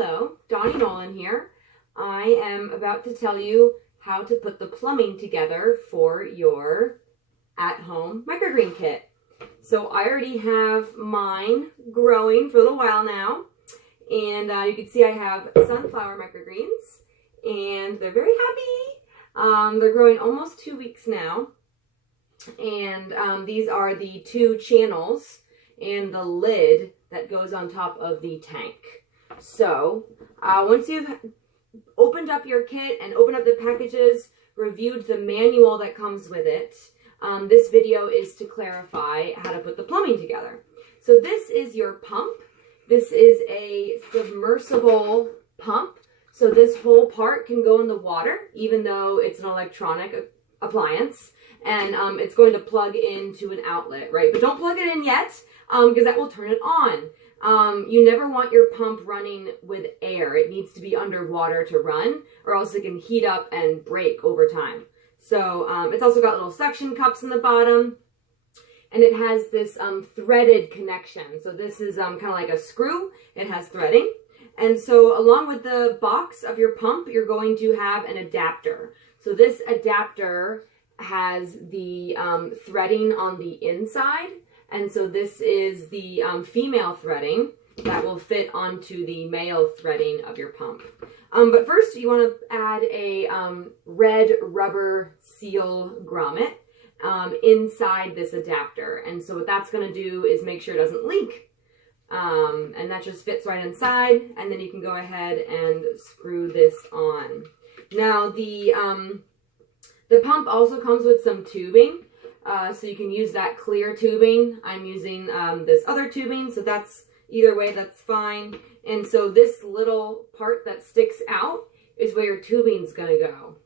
Hello, Donnie Nolan here. I am about to tell you how to put the plumbing together for your at-home microgreen kit. So I already have mine growing for a little while now, and you can see I have sunflower microgreens, and they're very happy. They're growing almost 2 weeks now, and these are the 2 channels and the lid that goes on top of the tank. So once you've opened up your kit and opened up the packages, reviewed the manual that comes with it, this video is to clarify how to put the plumbing together. So this is your pump. This is a submersible pump. So this whole part can go in the water, even though it's an electronic appliance, and it's going to plug into an outlet, right? But don't plug it in yet, because that will turn it on. You never want your pump running with air. It needs to be underwater to run, or else it can heat up and break over time. So it's also got little suction cups in the bottom, and it has this threaded connection. So this is kind of like a screw. It has threading. And so along with the box of your pump, you're going to have an adapter. So this adapter has the threading on the inside. And so this is the female threading that will fit onto the male threading of your pump. But first you want to add a red rubber seal grommet inside this adapter. And so what that's going to do is make sure it doesn't leak. And that just fits right inside, and then you can go ahead and screw this on. Now the pump also comes with some tubing. So you can use that clear tubing. I'm using this other tubing, so that's either way, that's fine. And so this little part that sticks out is where your tubing's gonna go.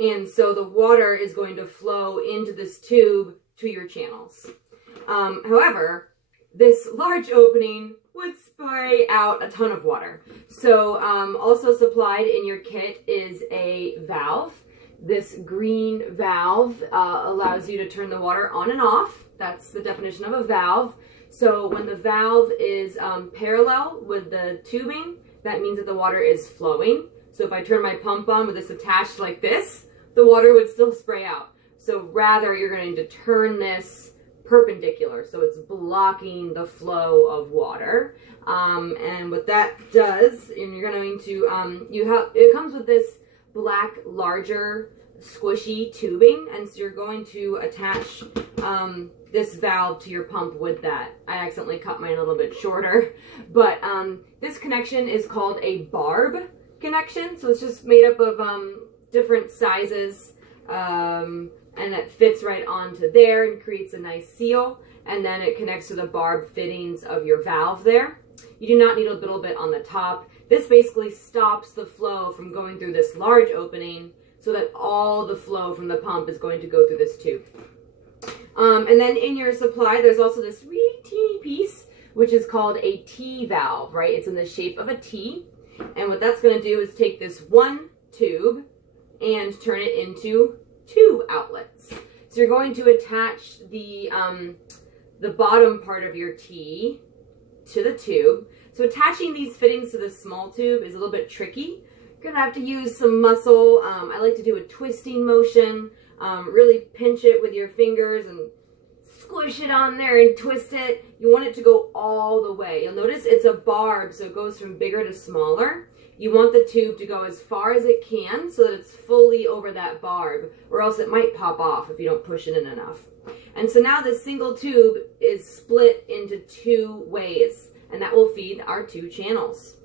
And so the water is going to flow into this tube to your channels. However, this large opening would spray out a ton of water. So also supplied in your kit is a valve. This green valve allows you to turn the water on and off. That's the definition of a valve. So when the valve is parallel with the tubing, that means that the water is flowing. So if I turn my pump on with this attached like this, the water would still spray out. So rather, you're going to turn this perpendicular, so it's blocking the flow of water. And what that does, and you're going to, it comes with this black, larger, squishy tubing, and so you're going to attach this valve to your pump with that. I accidentally cut mine a little bit shorter, but this connection is called a barb connection, so it's just made up of different sizes, and it fits right onto there and creates a nice seal, and then it connects to the barb fittings of your valve there. You do not need a little bit on the top. This basically stops the flow from going through this large opening so that all the flow from the pump is going to go through this tube. And then in your supply, there's also this really teeny piece, which is called a T valve, right? It's in the shape of a T. And what that's going to do is take this one tube and turn it into 2 outlets. So you're going to attach the bottom part of your T to the tube. So attaching these fittings to this small tube is a little bit tricky. You're gonna have to use some muscle. I like to do a twisting motion. Really pinch it with your fingers and squish it on there and twist it. You want it to go all the way. You'll notice it's a barb, so it goes from bigger to smaller. You want the tube to go as far as it can so that it's fully over that barb, or else it might pop off if you don't push it in enough. And so now this single tube is split into 2 ways, and that will feed our 2 channels.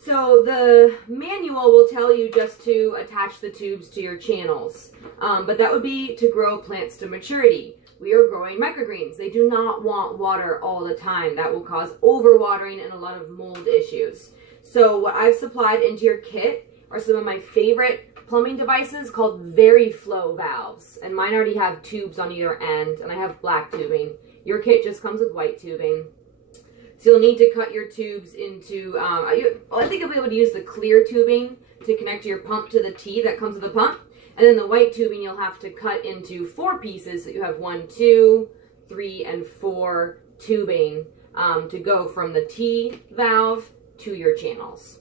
So the manual will tell you just to attach the tubes to your channels, but that would be to grow plants to maturity. We are growing microgreens. They do not want water all the time. That will cause overwatering and a lot of mold issues. So what I've supplied into your kit are some of my favorite plumbing devices called VeriFlow valves, and mine already have tubes on either end, and I have black tubing. Your kit just comes with white tubing. So you'll need to cut your tubes into, I think you'll be able to use the clear tubing to connect your pump to the T that comes with the pump. And then the white tubing you'll have to cut into 4 pieces, so you have 1, 2, 3, and 4 tubing to go from the T valve to your channels.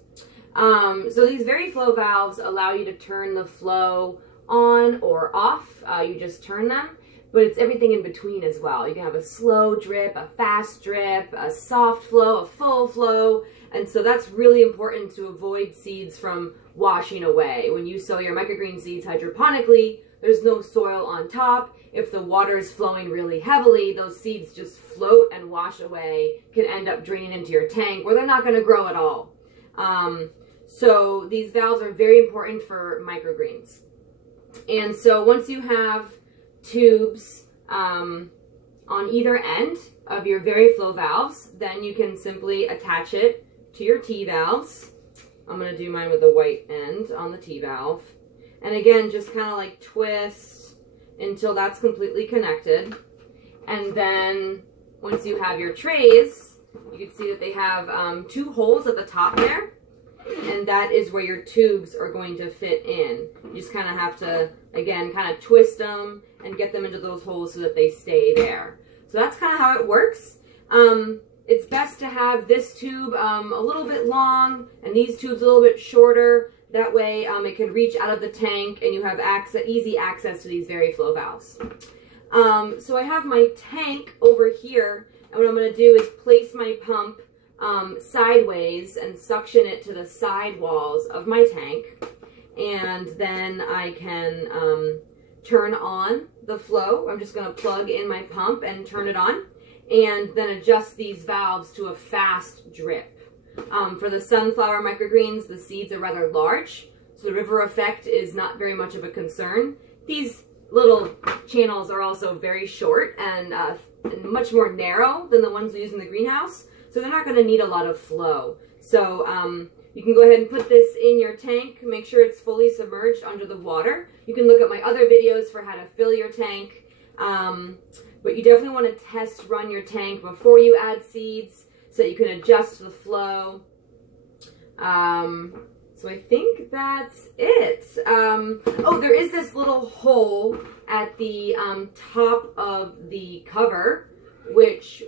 So these VariFlow valves allow you to turn the flow on or off. You just turn them, but it's everything in between as well. You can have a slow drip, a fast drip, a soft flow, a full flow. And so that's really important to avoid seeds from washing away. When you sow your microgreen seeds hydroponically, there's no soil on top. If the water is flowing really heavily, those seeds just float and wash away, can end up draining into your tank where they're not going to grow at all. So these valves are very important for microgreens. And so once you have tubes on either end of your VariFlow valves, then you can simply attach it to your T-valves. I'm going to do mine with the white end on the T-valve. And again, just kind of like twist until that's completely connected. And then once you have your trays, you can see that they have 2 holes at the top there. And that is where your tubes are going to fit in. You just kind of have to, again, kind of twist them and get them into those holes so that they stay there. So that's kind of how it works. It's best to have this tube a little bit long and these tubes a little bit shorter. That way it can reach out of the tank and you have easy access to these VariFlow valves. So I have my tank over here, and what I'm going to do is place my pump sideways and suction it to the side walls of my tank. And then I can turn on the flow. I'm just going to plug in my pump and turn it on, and then adjust these valves to a fast drip. For the sunflower microgreens, the seeds are rather large, so the river effect is not very much of a concern. These little channels are also very short and much more narrow than the ones we use in the greenhouse, so they're not going to need a lot of flow. So you can go ahead and put this in your tank. Make sure it's fully submerged under the water. You can look at my other videos for how to fill your tank. But you definitely want to test run your tank before you add seeds so that you can adjust the flow. So I think that's it. Oh, there is this little hole at the top of the cover, which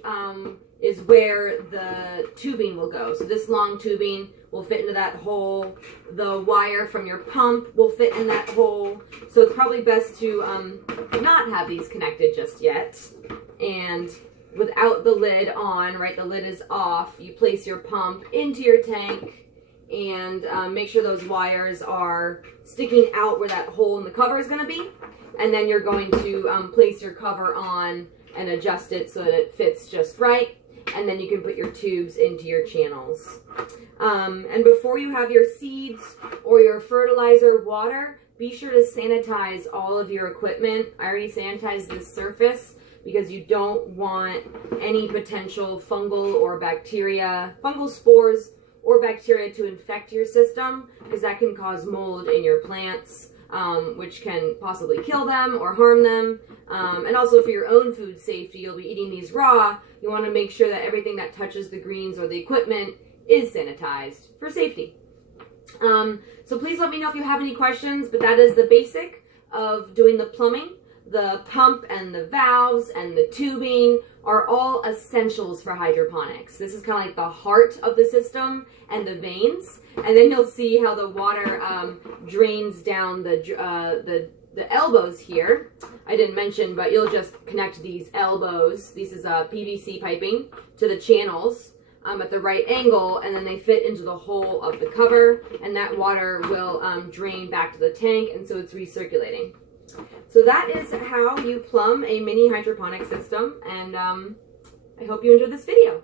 is where the tubing will go. So this long tubing will fit into that hole. The wire from your pump will fit in that hole. So it's probably best to not have these connected just yet. And without the lid on, right, the lid is off, you place your pump into your tank and make sure those wires are sticking out where that hole in the cover is going to be. And then you're going to place your cover on and adjust it so that it fits just right. And then you can put your tubes into your channels. And before you have your seeds or your fertilizer water, be sure to sanitize all of your equipment. I already sanitized this surface because you don't want any potential fungal spores or bacteria to infect your system, because that can cause mold in your plants, which can possibly kill them or harm them. And also for your own food safety, you'll be eating these raw. You want to make sure that everything that touches the greens or the equipment is sanitized for safety. So please let me know if you have any questions, but that is the basic of doing the plumbing. The pump and the valves and the tubing are all essentials for hydroponics. This is kind of like the heart of the system and the veins. And then you'll see how the water drains down the elbows here. I didn't mention, but you'll just connect these elbows. This is PVC piping to the channels at the right angle, and then they fit into the hole of the cover, and that water will drain back to the tank, and so it's recirculating. So that is how you plumb a mini hydroponic system, and I hope you enjoyed this video.